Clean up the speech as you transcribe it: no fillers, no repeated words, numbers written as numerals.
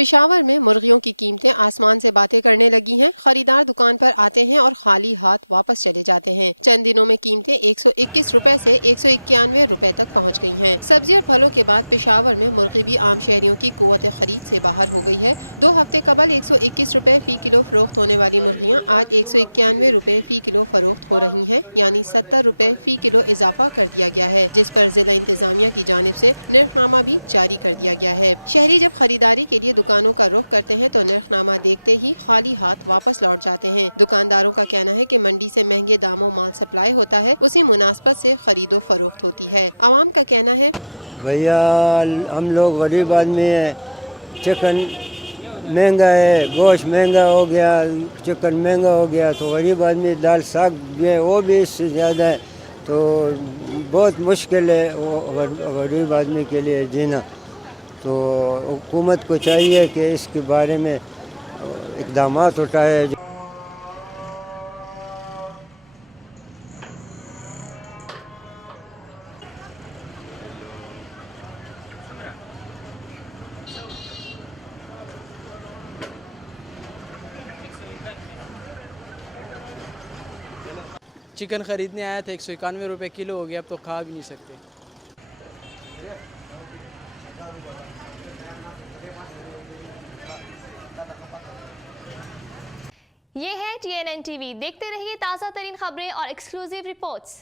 पेशावर में मुर्गियों की कीमतें आसमान से बातें करने लगी हैं। खरीदार दुकान पर आते हैं और खाली हाथ वापस चले जाते हैं। चंद दिनों में कीमतें 121 रुपए से 191 रुपए तक पहुंच गई हैं। सब्जी और फलों के बाद पेशावर में मुर्गी भी आम शहरियों की कुव्वत खरीद से बाहर हो गई है। 2 हफ्ते कबल 121 रुपए फी किलो फरोख्त होने वाली मुर्गियाँ आज 191 रुपए फी किलो फरोख्त हो रही हैं, यानी 70 रुपए फी किलो इजाफा कर दिया गया है, जिस पर जिला इंतजामिया की जानिब से निर्खनामा भी जारी कर दिया गया है। शहरी जब खरीदारी के लिए दुकानों का रुख करते हैं तो निर्खनामा देखते ही खाली हाथ वापस लौट जाते हैं। दुकानदारों का कहना है कि मंडी से महंगे दामों माल सप्लाई होता है, उसी मुनासबत से खरीदो फरोख्त होती है। आवाम का कहना है, भैया हम लोग गरीब आदमी है, चिकन महंगा है, गोश्त महंगा हो गया, चिकन महंगा हो गया, तो गरीब आदमी दाल साग भी है वो भी इससे ज़्यादा है, तो बहुत मुश्किल है वो गरीब आदमी के लिए जीना। तो हुकूमत को चाहिए कि इसके बारे में इक़दामात उठाए। चिकन ख़रीदने आया था, 191 रुपये किलो हो गया, अब तो खा भी नहीं सकते। ये है TNN TV। देखते रहिए ताज़ा तरीन खबरें और एक्सक्लूसिव रिपोर्ट्स।